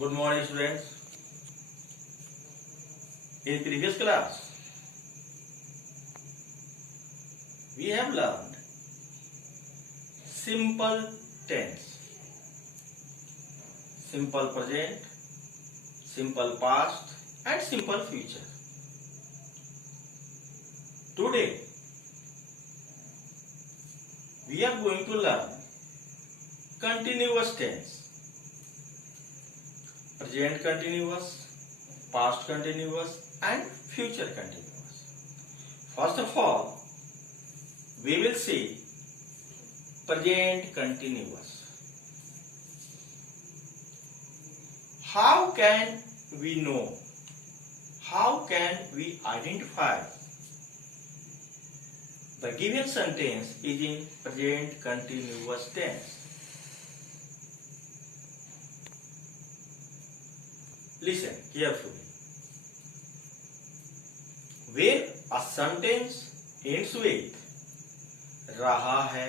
Good morning, students. In previous class, we have learned simple tense, simple present, simple past, and simple future. Today, we are going to learn continuous tense, present continuous, past continuous, and future continuous. First of all, we will see present continuous. How can we know? How can we identify the given sentence is in present continuous tense? Listen carefully. When a sentence ends with रहा है,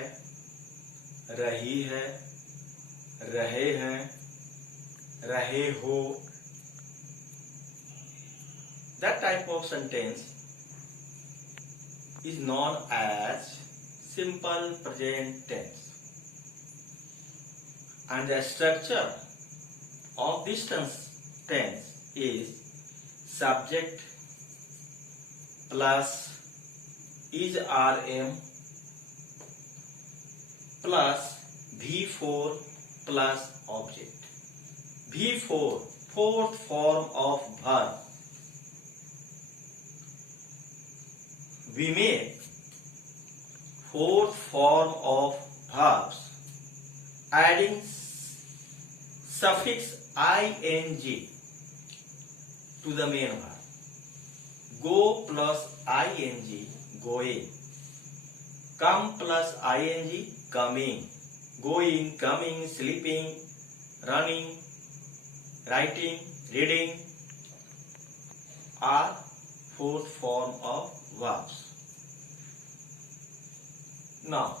रही है, रहे हैं, रहे हो, that type of sentence is known as simple present tense. And the structure of this tense is subject plus is rm plus V4 plus object. V4, fourth form of verb. We make fourth form of verbs adding suffix ing to the main verb. Go plus ing, going. Come plus ing, coming. Going, coming, sleeping, running, writing, reading are fourth form of verbs. Now,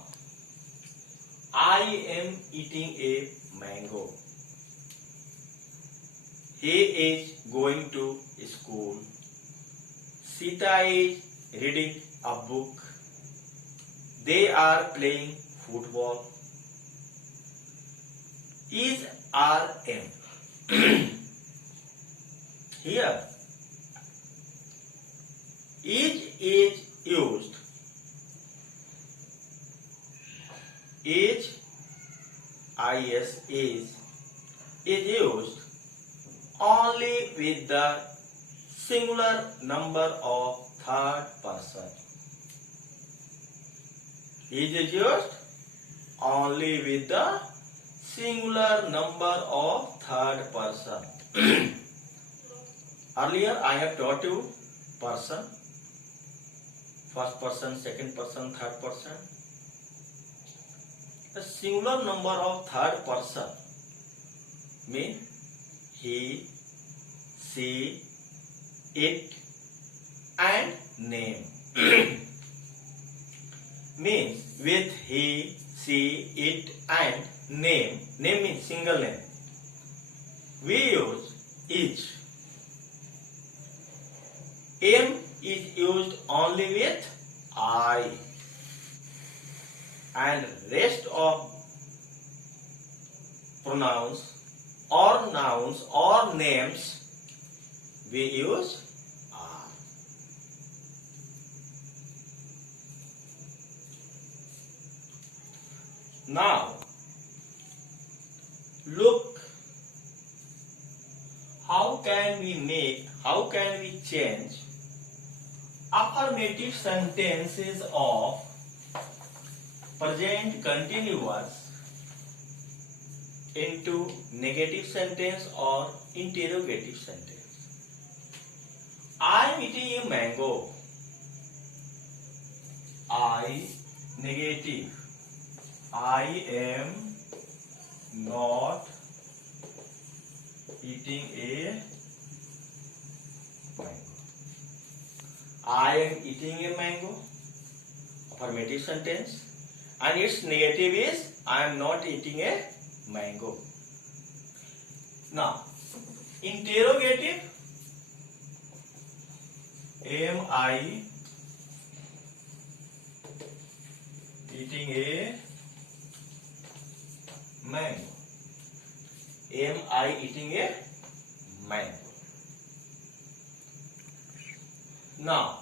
I am eating a mango. He is going to school. Sita is reading a book. They are playing football. Is rm. Here, is used. Is is used only with the singular number of third person. Is used only with the singular number of third person. Earlier I have taught you person, first person, second person, third person. The singular number of third person means he, she, it, and name. Means with he, she, it, and name. Name means single name. We use each. M is used only with I. And rest of pronouns or nouns or names we use are. Now look, how can we change affirmative sentences of present continuous into negative sentence or interrogative sentence. I am eating a mango. I, negative. I am not eating a mango. I am eating a mango. Affirmative sentence. And its negative is I am not eating a mango. Now, Interrogative, am I eating a mango? Am I eating a mango? Now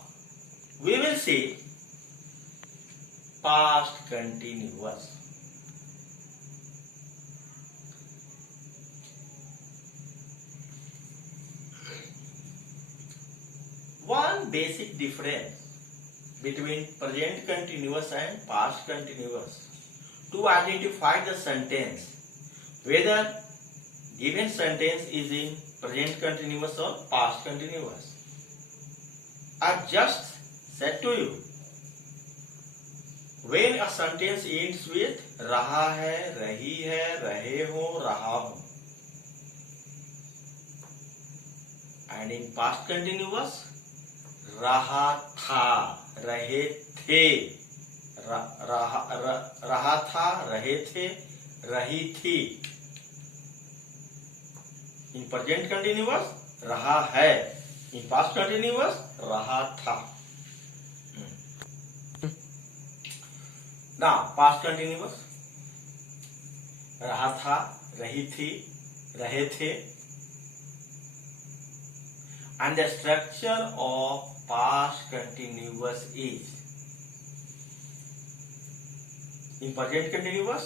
we will see past continuous. One basic difference between present continuous and past continuous to identify the sentence whether given sentence is in present continuous or past continuous. I just said to you, when a sentence ends with रहा है, रही है, रहे हो, रहा हूं, and in past continuous रहा था, रहे थे, रहा था, रहे थे, रही थी. In present continuous रहा है, in past continuous रहा था. Now past continuous रहा था, रही थी, रहे थे. And the structure of past continuous is in present continuous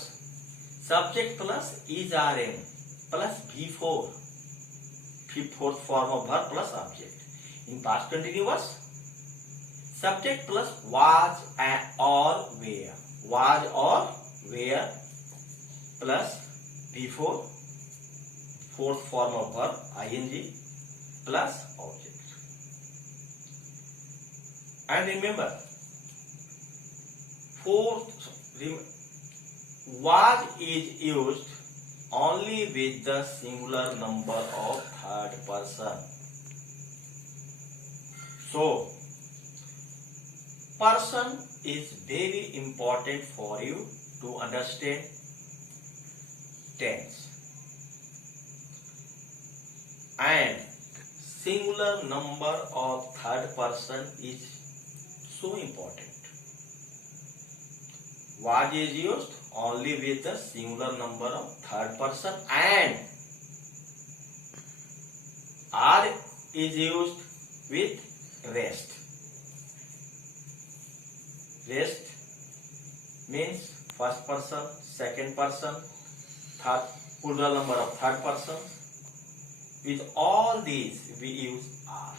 subject plus is rm plus v4 fourth form of verb plus object. In past continuous subject plus was or were plus v4 fourth form of verb ing plus object. And remember, was is used only with the singular number of third person. So, person is very important for you to understand tense. And singular number of third person is so important. Was is used only with the singular number of third person and are is used with rest. Rest means first person, second person, third plural number of third person. With all these we use are.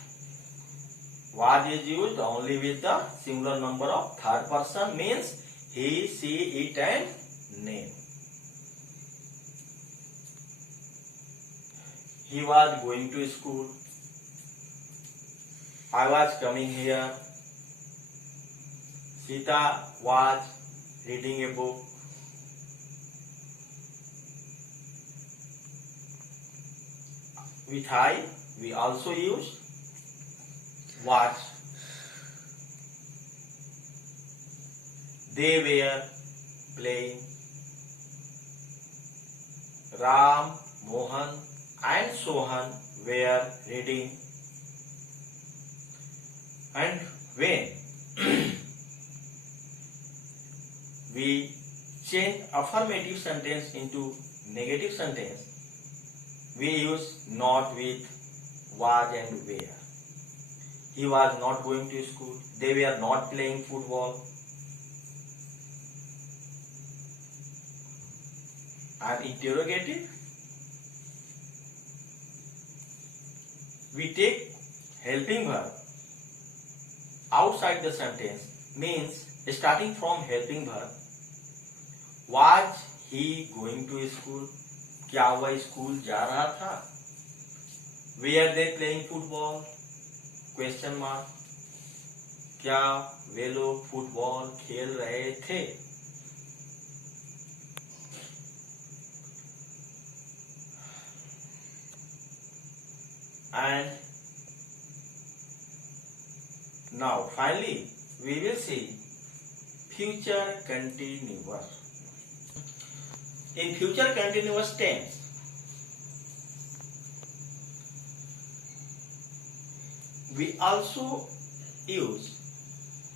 Was is used only with the singular number of third person means he, she, it and name. He was going to school. I was coming here. Sita was reading a book. With I, we also use was. They were playing. Ram, Mohan and Sohan were reading. And when we change affirmative sentence into negative sentence, we use not with was and were. He was not going to school. They were not playing football. And interrogative, we take helping verb outside the sentence means starting from helping verb. Was he going to school? क्या वह school जा रहा था? Were they playing football? Question mark. क्या वे लोग football खेल रहे थे? And now finally we will see future continuous. In future continuous tense, we also use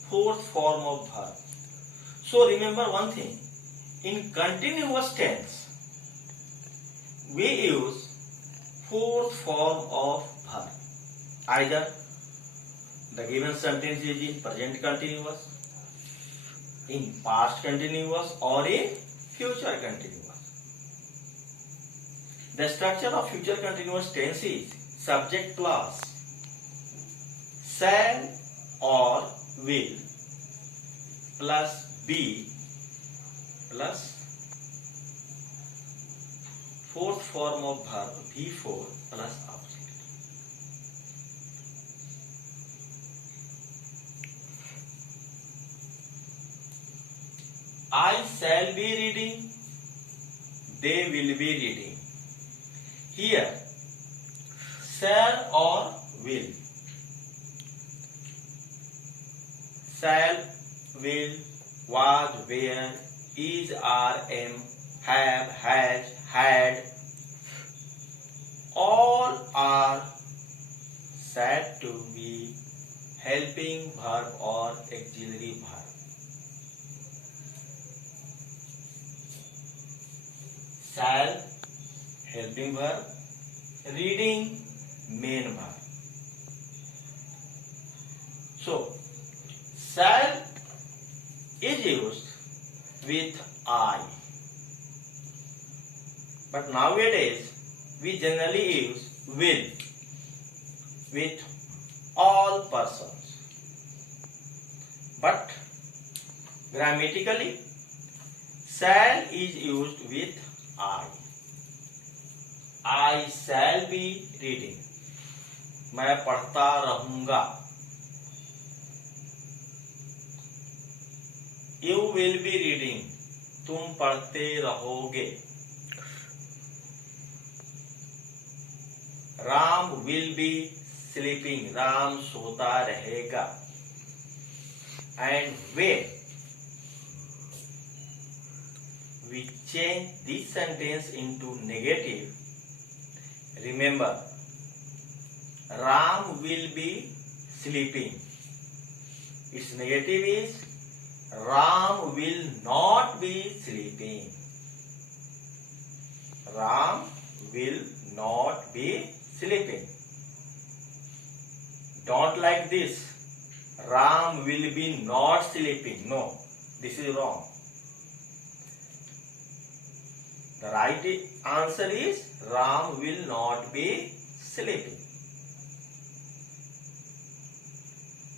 fourth form of verb. So remember one thing, in continuous tense we use fourth form of verb. Either the given sentence is in present continuous, in past continuous, or in future continuous. The structure of future continuous tense is subject clause, shall or will plus be plus fourth form of verb V4 plus object. I shall be reading, they will be reading. Here, shall or will. Shall, will, was, were, is, are, am, have, has, had, all are said to be helping verb or auxiliary verb. Shall, helping verb, reading, main verb. So, shall is used with I, but nowadays we generally use will with all persons. But grammatically, shall is used with I. I shall be reading. मैं पढ़ता रहूंगा. You will be reading. तुम पढ़ते रहोगे. Ram will be sleeping. Ram सोता रहेगा. And when we change this sentence into negative, remember, Ram will be sleeping. Its negative is Ram will not be sleeping. Ram will not be sleeping. Don't like this. Ram will be not sleeping. No, this is wrong. The right answer is Ram will not be sleeping.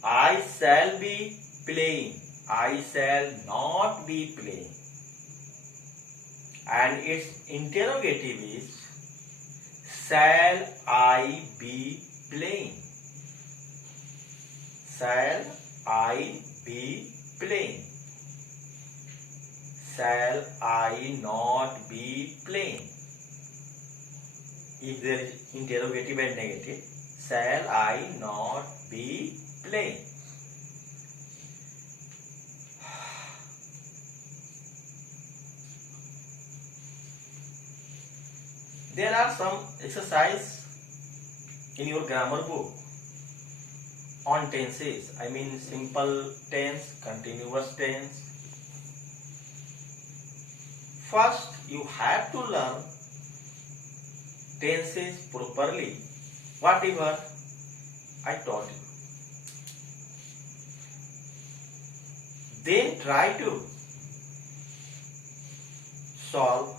I shall be playing. I shall not be playing. And its interrogative is shall I be playing? Shall I be playing? Shall I not be playing? If there is interrogative and negative, shall I not be playing? There are some exercise in your grammar book on tenses. I mean simple tense, continuous tense. First, you have to learn tenses properly, whatever I taught you. Then try to solve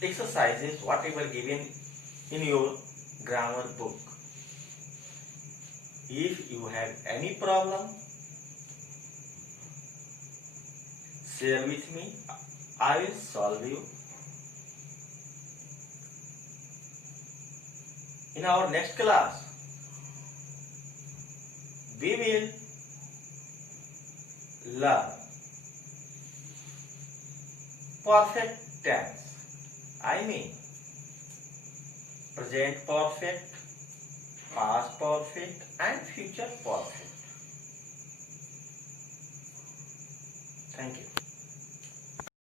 exercises whatever given in your grammar book. If you have any problem, share with me. I will solve you. In our next class, we will learn perfect tense. I mean present perfect, past perfect and future perfect. Thank you.